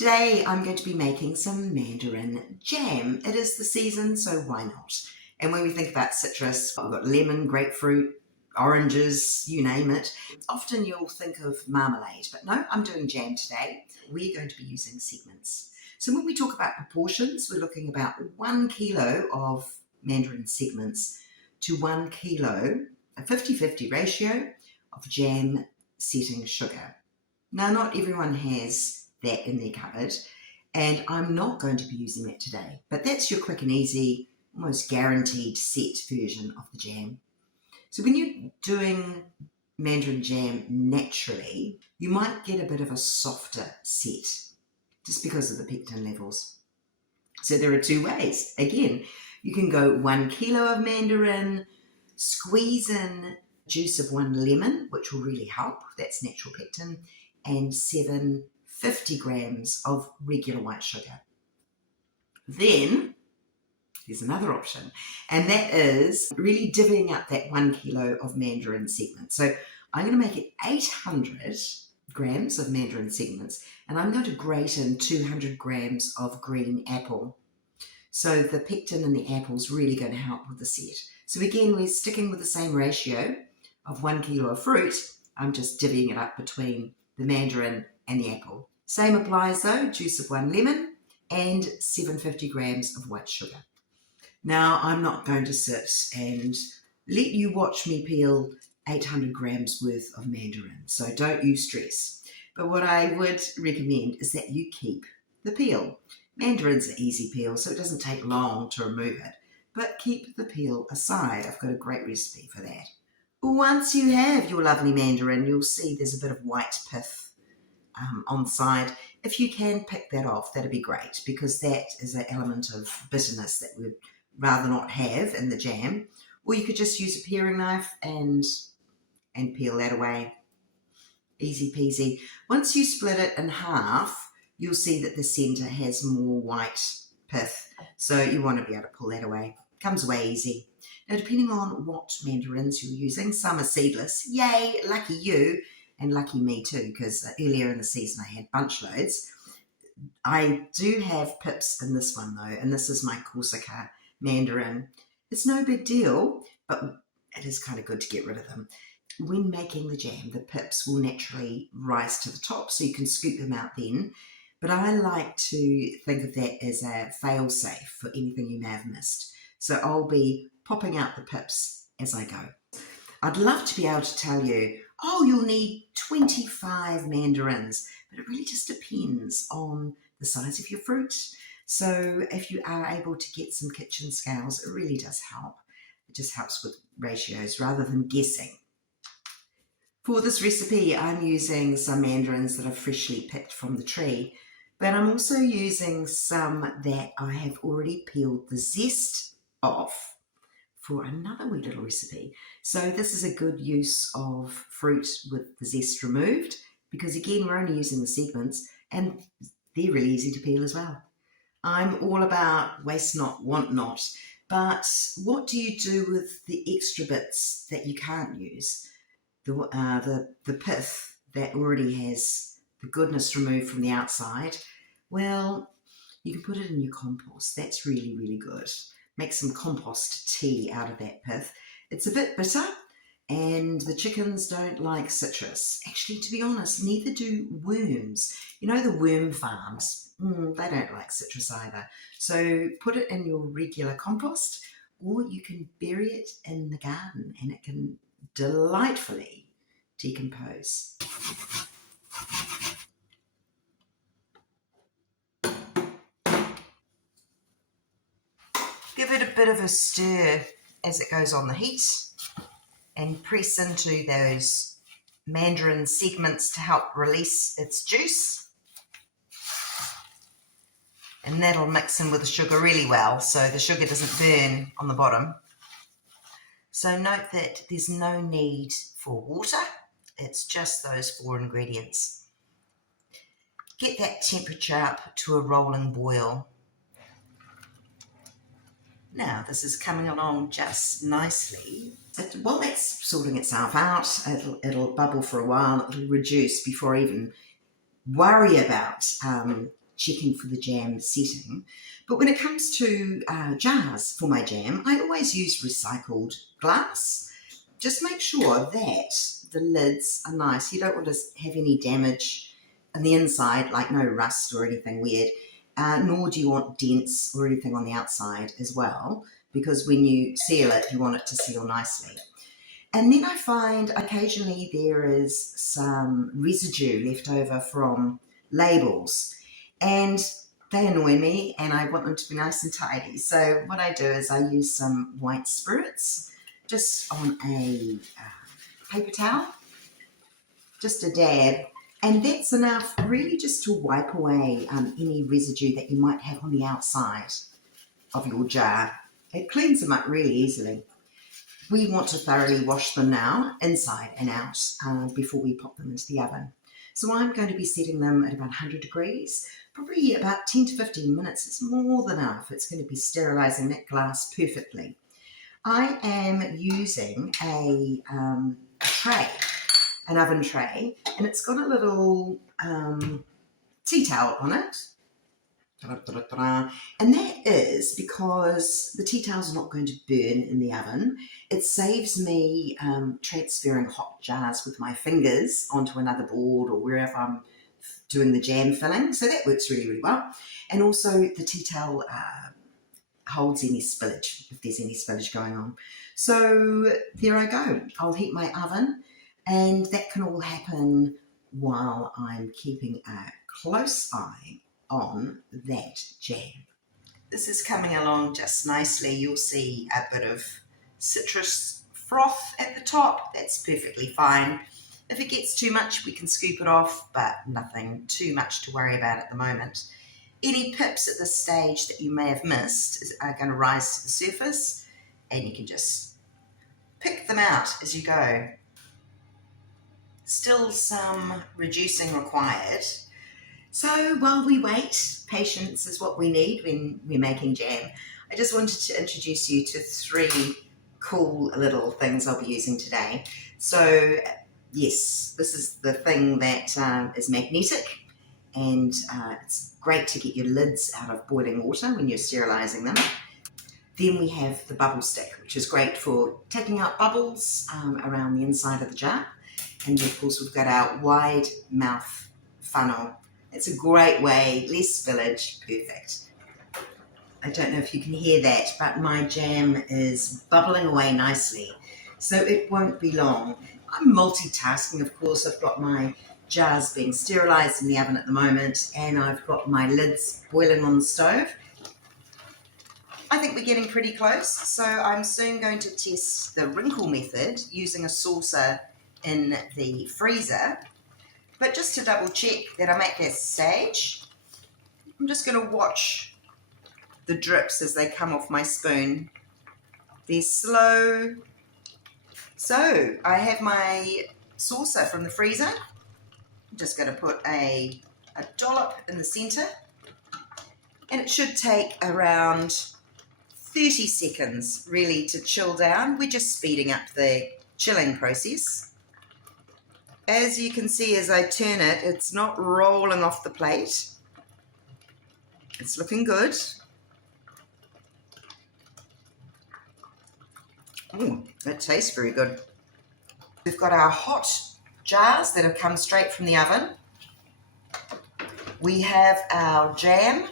Today I'm going to be making some Mandarin jam. It is the season, so why not? And when we think about citrus, we've got lemon, grapefruit, oranges, you name it. Often you'll think of marmalade, but no, I'm doing jam today. We're going to be using segments. So when we talk about proportions, we're looking about 1 kilo of Mandarin segments to 1 kilo, a 50-50 ratio of jam setting sugar. Now, not everyone has that in their cupboard, and I'm not going to be using that today, but that's your quick and easy, almost guaranteed set version of the jam. So when you're doing Mandarin jam naturally, you might get a bit of a softer set just because of the pectin levels. So there are two ways. Again, you can go 1 kilo of mandarin, squeeze in juice of 1 lemon, which will really help, that's natural pectin, and 750 grams of regular white sugar. Then there's another option, and that is really divvying up that 1 kilo of mandarin segments. So I'm going to make it 800 grams of mandarin segments, and I'm going to grate in 200 grams of green apple. So the pectin in the apple is really going to help with the set. So again, we're sticking with the same ratio of 1 kilo of fruit. I'm just divvying it up between the mandarin and the apple. Same applies though, juice of 1 lemon and 750 grams of white sugar. Now, I'm not going to sit and let you watch me peel 800 grams worth of mandarin, so don't you stress. But what I would recommend is that you keep the peel. Mandarin's an easy peel, so it doesn't take long to remove it, but keep the peel aside. I've got a great recipe for that. Once you have your lovely mandarin, you'll see there's a bit of white pith on the side. If you can pick that off, that'd be great, because that is an element of bitterness that we'd rather not have in the jam. Or you could just use a paring knife and peel that away. Easy peasy. Once you split it in half, you'll see that the centre has more white pith, so you want to be able to pull that away. Comes away easy. Now, depending on what mandarins you're using, some are seedless. Yay, lucky you, and lucky me too, because earlier in the season I had bunch loads. I do have pips in this one though, and this is my Corsica mandarin. It's no big deal, but it is kind of good to get rid of them. When making the jam, the pips will naturally rise to the top, so you can scoop them out then. But I like to think of that as a fail-safe for anything you may have missed. So I'll be popping out the pips as I go. I'd love to be able to tell you, oh, you'll need 25 mandarins, but it really just depends on the size of your fruit. So if you are able to get some kitchen scales, it really does help. It just helps with ratios rather than guessing. For this recipe, I'm using some mandarins that are freshly picked from the tree, but I'm also using some that I have already peeled the zest off for another wee little recipe. So this is a good use of fruit with the zest removed, because again, we're only using the segments and they're really easy to peel as well. I'm all about waste not, want not, but what do you do with the extra bits that you can't use? The pith that already has the goodness removed from the outside, well, you can put it in your compost. That's really, really good. Make some compost tea out of that pith. It's a bit bitter, and the chickens don't like citrus. Actually, to be honest, neither do worms. You know, the worm farms, they don't like citrus either. So put it in your regular compost, or you can bury it in the garden and it can delightfully decompose. Give it a bit of a stir as it goes on the heat and press into those mandarin segments to help release its juice. And that'll mix in with the sugar really well, so the sugar doesn't burn on the bottom. So note that there's no need for water. It's just those 4 ingredients. Get that temperature up to a rolling boil. Now this is coming along just nicely. While that's sorting itself out, it'll bubble for a while, it'll reduce before I even worry about checking for the jam setting. But when it comes to jars for my jam, I always use recycled glass. Just make sure that the lids are nice. You don't want to have any damage on the inside, like no rust or anything weird, nor do you want dents or anything on the outside as well, because when you seal it, you want it to seal nicely. And then I find occasionally there is some residue left over from labels, and they annoy me and I want them to be nice and tidy. So what I do is I use some white spirits just on a paper towel, just a dab, and that's enough really just to wipe away any residue that you might have on the outside of your jar. It cleans them up really easily. We want to thoroughly wash them now, inside and out, before we pop them into the oven. So I'm going to be setting them at about 100 degrees, probably about 10 to 15 minutes. It's more than enough. It's going to be sterilising that glass perfectly. I am using a tray, an oven tray, and it's got a little tea towel on it. And that is because the tea towels are not going to burn in the oven. It saves me transferring hot jars with my fingers onto another board or wherever I'm doing the jam filling. So that works really, really well. And also the tea towel holds any spillage, if there's any spillage going on. So there I go. I'll heat my oven, and that can all happen while I'm keeping a close eye on that jam. This is coming along just nicely. You'll see a bit of citrus froth at the top. That's perfectly fine. If it gets too much, we can scoop it off, but nothing too much to worry about at the moment. Any pips at this stage that you may have missed are going to rise to the surface, and you can just pick them out as you go. Still some reducing required. So while we wait, patience is what we need when we're making jam. I just wanted to introduce you to 3 cool little things I'll be using today. So yes, this is the thing that is magnetic, and it's great to get your lids out of boiling water when you're sterilising them. Then we have the bubble stick, which is great for taking out bubbles around the inside of the jar. And then of course we've got our wide mouth funnel. It's a great way, less spillage, perfect. I don't know if you can hear that, but my jam is bubbling away nicely, so it won't be long. I'm multitasking, of course. I've got my jars being sterilised in the oven at the moment, and I've got my lids boiling on the stove. I think we're getting pretty close, so I'm soon going to test the wrinkle method using a saucer in the freezer. But just to double check that I'm at that stage, I'm just going to watch the drips as they come off my spoon. They're slow. So I have my saucer from the freezer. I'm just going to put a dollop in the center, and it should take around 30 seconds really to chill down. We're just speeding up the chilling process. As you can see, as I turn it, it's not rolling off the plate. It's looking good. That tastes very good. We've got our hot jars that have come straight from the oven. We have our jam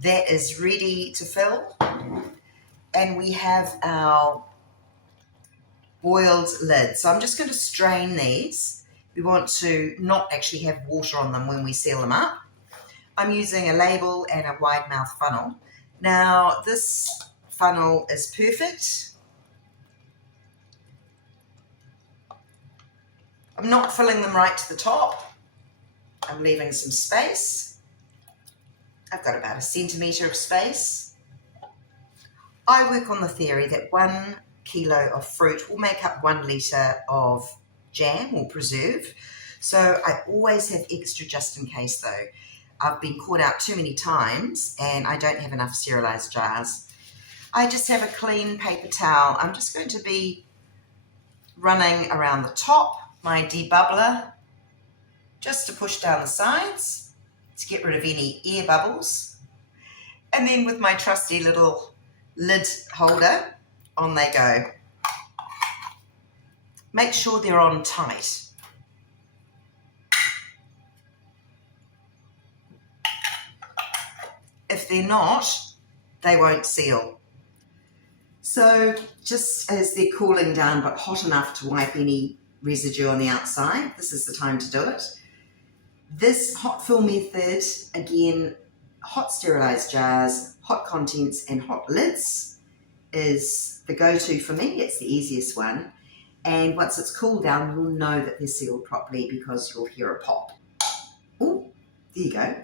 that is ready to fill. And we have our boiled lid. So I'm just going to strain these. We want to not actually have water on them when we seal them up. I'm using a label and a wide mouth funnel. Now this funnel is perfect. I'm not filling them right to the top. I'm leaving some space. I've got about 1 centimetre of space. I work on the theory that 1 kilo of fruit will make up 1 litre of jam or preserve. So I always have extra just in case though. I've been caught out too many times and I don't have enough sterilised jars. I just have a clean paper towel. I'm just going to be running around the top, my debubbler, just to push down the sides. to get rid of any air bubbles. And then with my trusty little lid holder, on they go. Make sure they're on tight. If they're not, they won't seal. So just as they're cooling down but hot enough to wipe any residue on the outside, this is the time to do it. This hot fill method, again, hot sterilised jars, hot contents and hot lids is the go-to for me. It's the easiest one. And once it's cooled down, you'll know that they're sealed properly because you'll hear a pop. Oh, there you go.